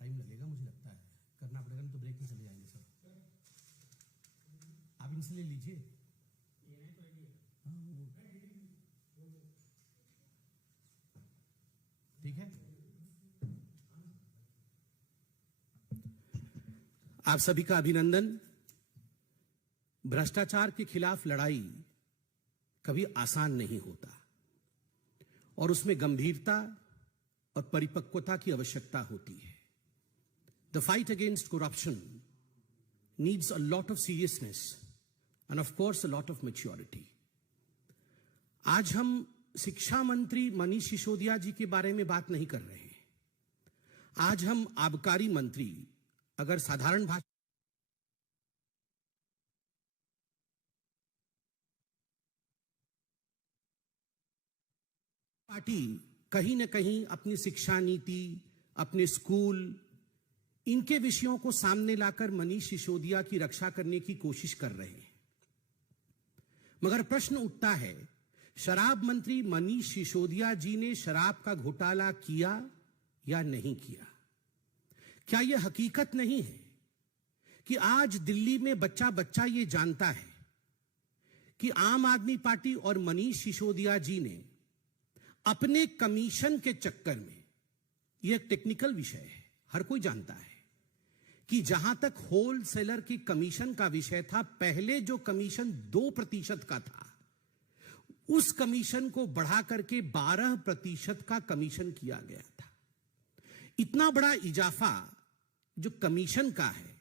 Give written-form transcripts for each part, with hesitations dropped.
Time लगेगा मुझे लगता है, करना पड़ेगा, नहीं तो ब्रेक में चले जाएंगे सर। आप इनसे ले लीजिए। ठीक है, आप सभी का अभिनंदन। भ्रष्टाचार के खिलाफ लड़ाई कभी आसान नहीं होता और उसमें गंभीरता और परिपक्वता की आवश्यकता होती है। The fight against corruption needs a lot of seriousness and of course a lot of maturity. आज हम शिक्षा मंत्री मनीष सिसोदिया जी के बारे में बात नहीं कर रहे हैं। आज हम आबकारी मंत्री, अगर साधारण भाषा पार्टी कहीं ना कहीं अपनी शिक्षा नीति, अपने स्कूल, इनके विषयों को सामने लाकर मनीष सिसोदिया की रक्षा करने की कोशिश कर रहे हैं। मगर प्रश्न उठता है, शराब मंत्री मनीष सिसोदिया जी ने शराब का घोटाला किया या नहीं किया? क्या यह हकीकत नहीं है कि आज दिल्ली में बच्चा बच्चा यह जानता है कि आम आदमी पार्टी और मनीष सिसोदिया जी ने अपने कमीशन के चक्कर में, यह एक टेक्निकल विषय है, हर कोई जानता है कि जहां तक होलसेलर की कमीशन का विषय था, पहले जो कमीशन 2% का था, उस कमीशन को बढ़ा करके 12% का कमीशन किया गया था। इतना बड़ा इजाफा जो कमीशन का है,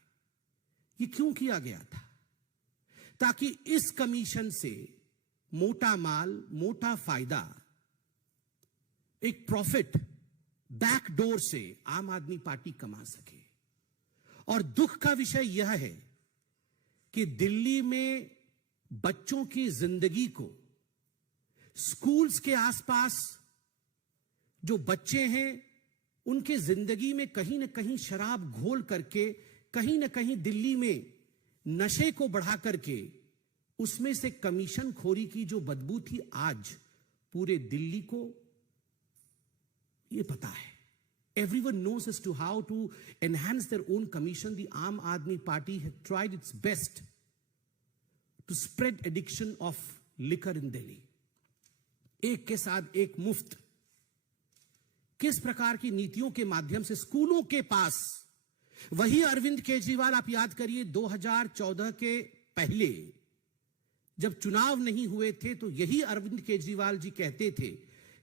ये क्यों किया गया था? ताकि इस कमीशन से मोटा माल, मोटा फायदा, एक प्रॉफिट बैकडोर से आम आदमी पार्टी कमा सके। और दुख का विषय यह है कि दिल्ली में बच्चों की जिंदगी को, स्कूल्स के आसपास जो बच्चे हैं, उनके जिंदगी में कहीं ना कहीं शराब घोल करके, कहीं ना कहीं दिल्ली में नशे को बढ़ा करके, उसमें से कमीशन खोरी की जो बदबू थी, आज पूरे दिल्ली को ये पता है। Everyone knows as to how to enhance their own commission. The Aam Aadmi Party had tried its best to spread addiction of liquor in Delhi. एक के साथ एक मुफ्त, किस प्रकार की नीतियों के माध्यम से स्कूलों के पास, वही अरविंद केजरीवाल, आप याद करिए 2014 के पहले जब चुनाव नहीं हुए थे, तो यही अरविंद केजरीवाल जी कहते थे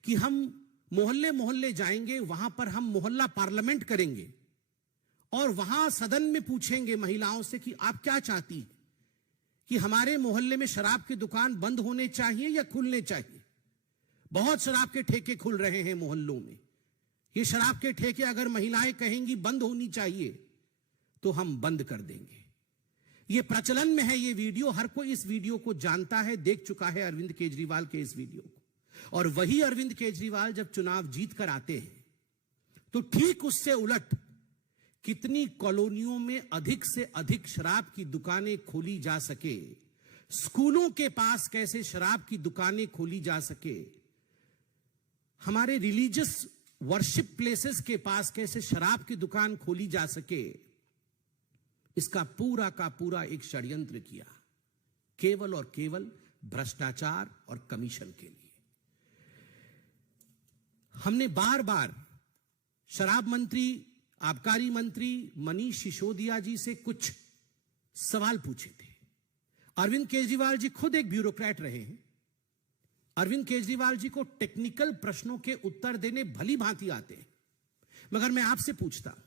कि हम मोहल्ले मोहल्ले जाएंगे, वहां पर हम मोहल्ला पार्लियामेंट करेंगे और वहां सदन में पूछेंगे महिलाओं से कि आप क्या चाहती हैं, कि हमारे मोहल्ले में शराब की दुकान बंद होने चाहिए या खुलने चाहिए? बहुत शराब के ठेके खुल रहे हैं मोहल्लों में। ये शराब के ठेके अगर महिलाएं कहेंगी बंद होनी चाहिए तो हम बंद कर देंगे। ये प्रचलन में है, ये वीडियो, हर कोई इस वीडियो को जानता है, देख चुका है अरविंद केजरीवाल के इस वीडियो को। और वही अरविंद केजरीवाल जब चुनाव जीत कर आते हैं तो ठीक उससे उलट कितनी कॉलोनियों में अधिक से अधिक शराब की दुकानें खोली जा सके, स्कूलों के पास कैसे शराब की दुकानें खोली जा सके, हमारे रिलीजियस वर्शिप प्लेसेस के पास कैसे शराब की दुकान खोली जा सके, इसका पूरा का पूरा एक षड्यंत्र किया, केवल और केवल भ्रष्टाचार और कमीशन के लिए। हमने बार बार शराब मंत्री, आबकारी मंत्री मनीष सिसोदिया जी से कुछ सवाल पूछे थे। अरविंद केजरीवाल जी खुद एक ब्यूरोक्रेट रहे हैं। अरविंद केजरीवाल जी को टेक्निकल प्रश्नों के उत्तर देने भली भांति आते हैं। मगर मैं आपसे पूछता हूं,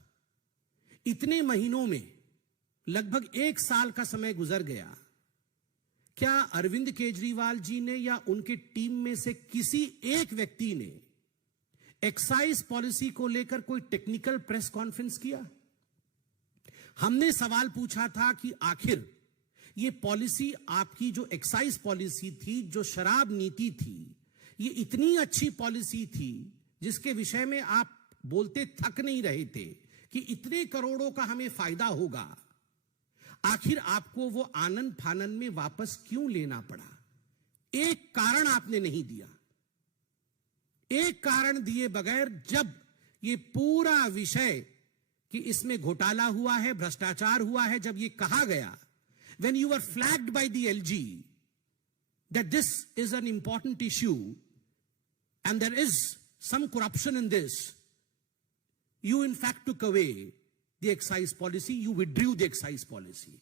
इतने महीनों में लगभग 1 साल का समय गुजर गया, क्या अरविंद केजरीवाल जी ने या उनके टीम में से किसी एक व्यक्ति ने एक्साइज पॉलिसी को लेकर कोई टेक्निकल प्रेस कॉन्फ्रेंस किया? हमने सवाल पूछा था कि आखिर ये पॉलिसी, आपकी जो एक्साइज पॉलिसी थी, जो शराब नीति थी, ये इतनी अच्छी पॉलिसी थी जिसके विषय में आप बोलते थक नहीं रहे थे कि इतने करोड़ों का हमें फायदा होगा, आखिर आपको वो आनन फानन में वापस क्यों लेना पड़ा? एक कारण आपने नहीं दिया। एक कारण दिए बगैर जब ये पूरा विषय कि इसमें घोटाला हुआ है, भ्रष्टाचार हुआ है, जब ये कहा गया, when you were flagged by the LG that this is an important issue and there is some corruption in this, you in fact took away the excise policy, you withdrew the excise policy.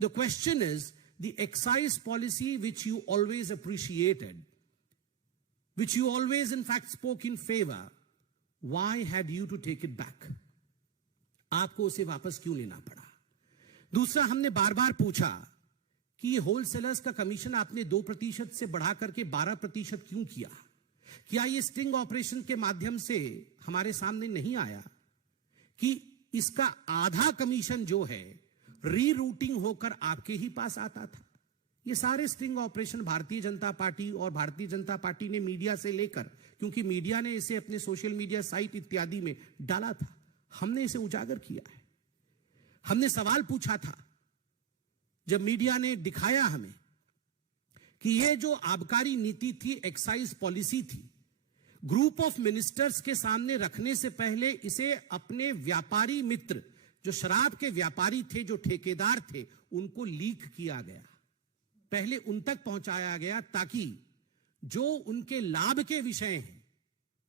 The question is, the excise policy which you always appreciated, which you always in fact spoke in favor, why had you to take it back? आपको उसे वापस क्यों लेना पड़ा? दूसरा, हमने बार बार पूछा कि ये होलसेलर्स का कमीशन आपने 2% से बढ़ा करके 12% क्यों किया? क्या ये स्टिंग ऑपरेशन के माध्यम से हमारे सामने नहीं आया कि इसका आधा कमीशन जो है रीरूटिंग होकर आपके ही पास आता था? ये सारे sting operation Bharatiya Janata party और भारतीय जनता पार्टी ने मीडिया से लेकर, क्योंकि मीडिया ने इसे अपने सोशल मीडिया साइट इत्यादि में डाला था, हमने इसे उजागर किया है। हमने सवाल पूछा था जब मीडिया ने दिखाया हमें कि यह जो आबकारी नीति थी, एक्साइज पॉलिसी थी, ग्रुप ऑफ मिनिस्टर्स के सामने रखने से पहले इसे अपने व्यापारी मित्र, जो शराब के व्यापारी थे, जो ठेकेदार थे, उनको लीक किया गया, पहले उन तक पहुंचाया गया ताकि जो उनके लाभ के विषय हैं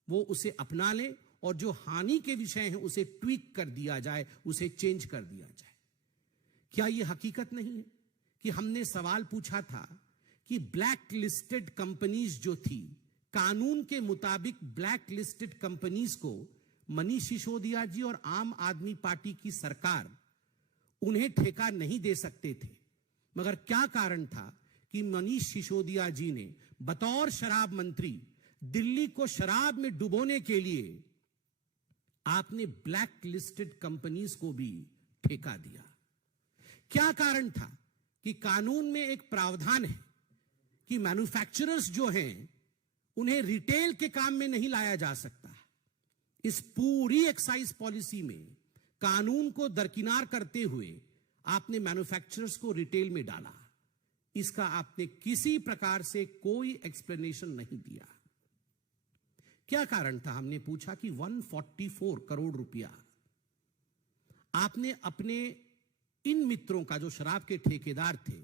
वो उसे अपना ले और जो हानि के विषय हैं उसे ट्वीक कर दिया जाए, उसे चेंज कर दिया जाए। क्या यह हकीकत नहीं है कि हमने सवाल पूछा था कि ब्लैक लिस्टेड कंपनीज जो थी, कानून के मुताबिक ब्लैक लिस्टेड कंपनीज को मनीष सिसोदिया जी और आम आदमी पार्टी की सरकार उन्हें ठेका नहीं दे सकते थे, मगर क्या कारण था कि मनीष सिसोदिया जी ने बतौर शराब मंत्री दिल्ली को शराब में डुबोने के लिए आपने ब्लैक लिस्टेड कंपनीज को भी ठेका दिया? क्या कारण था कि कानून में एक प्रावधान है कि मैन्युफैक्चरर्स जो हैं उन्हें रिटेल के काम में नहीं लाया जा सकता? इस पूरी एक्साइज पॉलिसी में कानून को दरकिनार करते हुए आपने मैन्युफैक्चरर्स को रिटेल में डाला। इसका आपने किसी प्रकार से कोई एक्सप्लेनेशन नहीं दिया। क्या कारण था? हमने पूछा कि 144 करोड़ रुपया आपने अपने इन मित्रों का, जो शराब के ठेकेदार थे,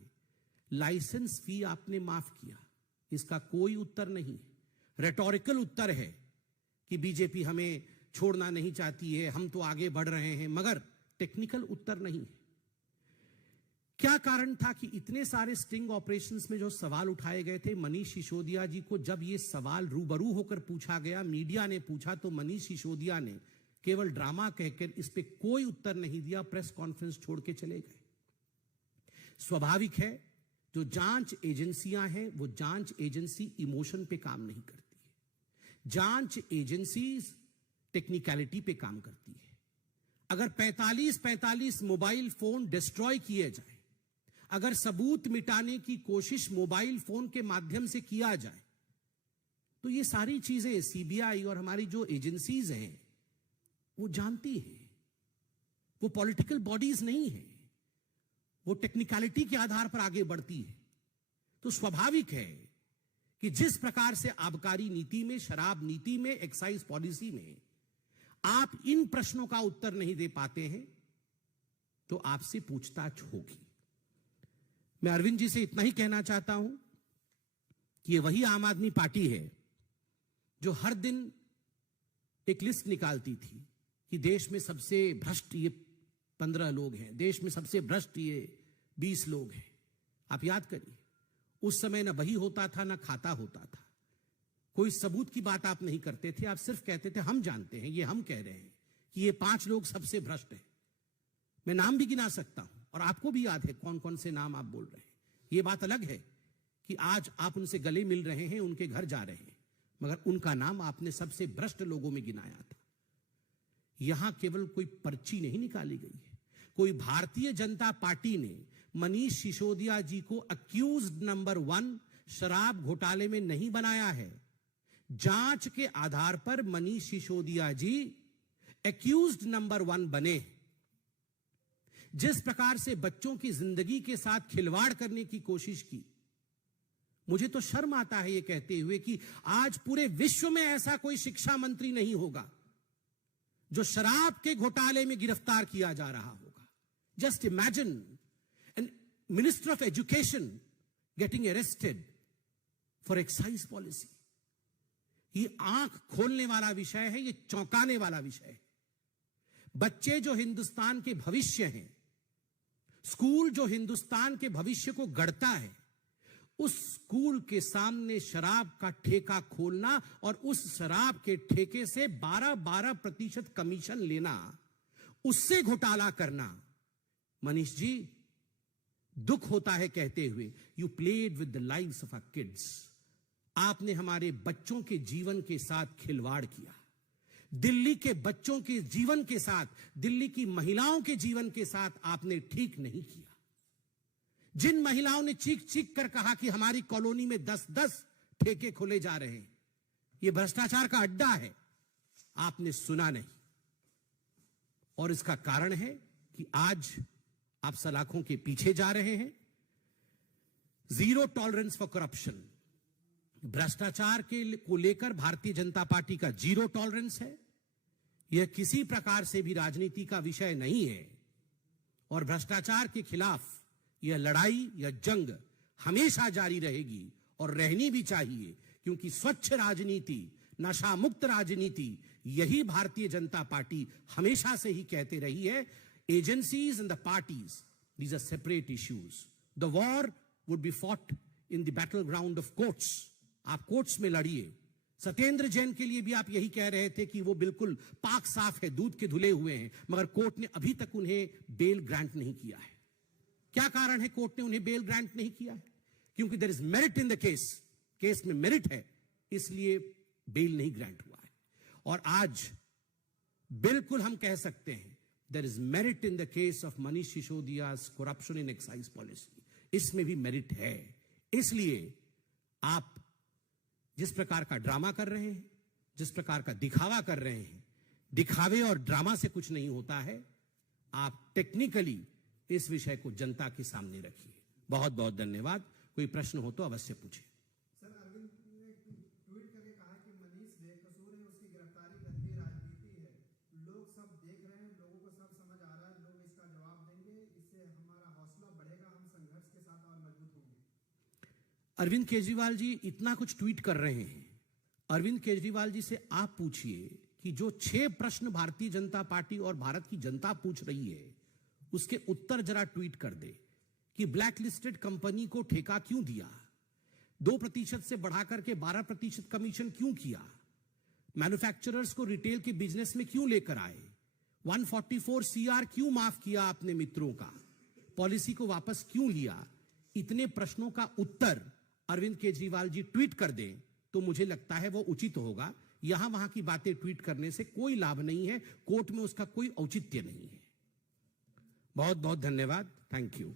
लाइसेंस फी आपने माफ किया। इसका कोई उत्तर नहीं है। रेटोरिकल उत्तर है कि बीजेपी हमें छोड़ना नहीं चाहती है, हम तो आगे बढ़ रहे हैं, मगर टेक्निकल उत्तर नहीं है। क्या कारण था कि इतने सारे स्टिंग ऑपरेशंस में जो सवाल उठाए गए थे, मनीष सिसोदिया जी को जब ये सवाल रूबरू होकर पूछा गया, मीडिया ने पूछा, तो मनीष सिसोदिया ने केवल ड्रामा कहकर इस पे कोई उत्तर नहीं दिया, प्रेस कॉन्फ्रेंस छोड़ के चले गए। स्वाभाविक है, जो जांच एजेंसियां हैं वो जांच एजेंसी इमोशन पे काम नहीं करती है। जांच एजेंसी टेक्निकलिटी पे काम करती है। अगर 45 मोबाइल फोन डिस्ट्रॉय किए जाए, अगर सबूत मिटाने की कोशिश मोबाइल फोन के माध्यम से किया जाए, तो ये सारी चीजें सीबीआई और हमारी जो एजेंसीज हैं वो जानती हैं। वो पॉलिटिकल बॉडीज नहीं है, वो टेक्निकलिटी के आधार पर आगे बढ़ती है। तो स्वाभाविक है कि जिस प्रकार से आबकारी नीति में, शराब नीति में, एक्साइज पॉलिसी में आप इन प्रश्नों का उत्तर नहीं दे पाते हैं, तो आपसे पूछताछ होगी। मैं अरविंद जी से इतना ही कहना चाहता हूं कि ये वही आम आदमी पार्टी है जो हर दिन एक लिस्ट निकालती थी कि देश में सबसे भ्रष्ट ये 15 लोग हैं, देश में सबसे भ्रष्ट ये 20 लोग हैं। आप याद करिए, उस समय ना बही होता था, ना खाता होता था। कोई सबूत की बात आप नहीं करते थे, आप सिर्फ कहते थे हम जानते हैं, ये हम कह रहे हैं कि ये 5 लोग सबसे भ्रष्ट हैं। मैं नाम भी गिना सकता हूं और आपको भी याद है कौन कौन से नाम आप बोल रहे हैं। ये बात अलग है कि आज आप उनसे गले मिल रहे हैं, उनके घर जा रहे हैं, मगर उनका नाम आपने सबसे भ्रष्ट लोगों में गिनाया था। यहां केवल कोई पर्ची नहीं निकाली गई है, कोई भारतीय जनता पार्टी ने मनीष सिसोदिया जी को अक्यूज्ड नंबर 1 शराब घोटाले में नहीं बनाया है। जांच के आधार पर मनीष सिसोदिया जी अक्यूज्ड नंबर 1 बने। जिस प्रकार से बच्चों की जिंदगी के साथ खिलवाड़ करने की कोशिश की, मुझे तो शर्म आता है ये कहते हुए कि आज पूरे विश्व में ऐसा कोई शिक्षा मंत्री नहीं होगा जो शराब के घोटाले में गिरफ्तार किया जा रहा होगा। Just imagine an minister of education getting arrested for excise policy. ये आंख खोलने वाला विषय है, ये चौंकाने वाला विषय है। बच्चे जो हिंदुस्तान के भविष्य हैं, स्कूल जो हिंदुस्तान के भविष्य को गढ़ता है, उस स्कूल के सामने शराब का ठेका खोलना और उस शराब के ठेके से 12% कमीशन लेना, उससे घोटाला करना। मनीष जी, दुख होता है कहते हुए, you played with the lives of our kids. आपने हमारे बच्चों के जीवन के साथ खिलवाड़ किया। दिल्ली के बच्चों के जीवन के साथ, दिल्ली की महिलाओं के जीवन के साथ आपने ठीक नहीं किया। जिन महिलाओं ने चीख चीख कर कहा कि हमारी कॉलोनी में 10-10 ठेके खोले जा रहे हैं, यह भ्रष्टाचार का अड्डा है, आपने सुना नहीं। और इसका कारण है कि आज आप सलाखों के पीछे जा रहे हैं। जीरो टॉलरेंस फॉर करप्शन, भ्रष्टाचार को लेकर भारतीय जनता पार्टी का जीरो टॉलरेंस है। यह किसी प्रकार से भी राजनीति का विषय नहीं है और भ्रष्टाचार के खिलाफ यह लड़ाई, यह जंग हमेशा जारी रहेगी और रहनी भी चाहिए, क्योंकि स्वच्छ राजनीति, नशा मुक्त राजनीति, यही भारतीय जनता पार्टी हमेशा से ही कहते रही है। Agencies and the parties, these are separate issues. The war would be fought in the battle ground of courts. आप कोर्ट्स में लड़िए। सत्येंद्र जैन के लिए भी आप यही कह रहे थे कि वो बिल्कुल पाक साफ है, दूध के धुले हुए हैं, मगर कोर्ट ने अभी तक उन्हें बेल ग्रांट नहीं किया है। क्या कारण है कोर्ट ने उन्हें बेल ग्रांट नहीं किया है? क्योंकि there is merit in the case, case में मेरिट है, इसलिए बेल नहीं ग्रांट हुआ है। और आज बिल्कुल हम कह सकते हैं there is merit in the case of Manish Sisodia's corruption in excise policy. इसमें भी मेरिट है। इसलिए आप जिस प्रकार का ड्रामा कर रहे हैं, जिस प्रकार का दिखावा कर रहे हैं, दिखावे और ड्रामा से कुछ नहीं होता है। आप टेक्निकली इस विषय को जनता के सामने रखिए। बहुत बहुत धन्यवाद। कोई प्रश्न हो तो अवश्य पूछिए। सर, अरविंद ने ट्वीट करके कहा कि मनीष बेकसूर है, उसकी गिरफ्तारी गंदी राजनीति है। लोग सब देख रहे हैं, लोगों को सब समझ आ रहा है, लोग इसका जवाब देंगे, इससे हमारा हौसला बढ़ेगा, हम संघर्ष के साथ और मजबूत होंगे। अरविंद केजरीवाल जी इतना कुछ ट्वीट कर रहे हैं। अरविंद केजरीवाल जी से आप पूछिए कि जो 6 प्रश्न भारतीय जनता पार्टी और भारत की जनता पूछ रही है, उसके उत्तर जरा ट्वीट कर दे कि ब्लैक लिस्टेड कंपनी को ठेका क्यों दिया, 2% से बढ़ाकर के 12% कमीशन क्यों किया, मैन्युफैक्चरर्स को रिटेल के बिजनेस में क्यों लेकर आए, 144 CR क्यों माफ किया आपने मित्रों का, पॉलिसी को वापस क्यों लिया। इतने प्रश्नों का उत्तर अरविंद केजरीवाल जी ट्वीट कर दें तो मुझे लगता है वो उचित होगा। यहां वहां की बातें ट्वीट करने से कोई लाभ नहीं है, कोर्ट में उसका कोई औचित्य नहीं है। बहुत बहुत धन्यवाद। Thank you.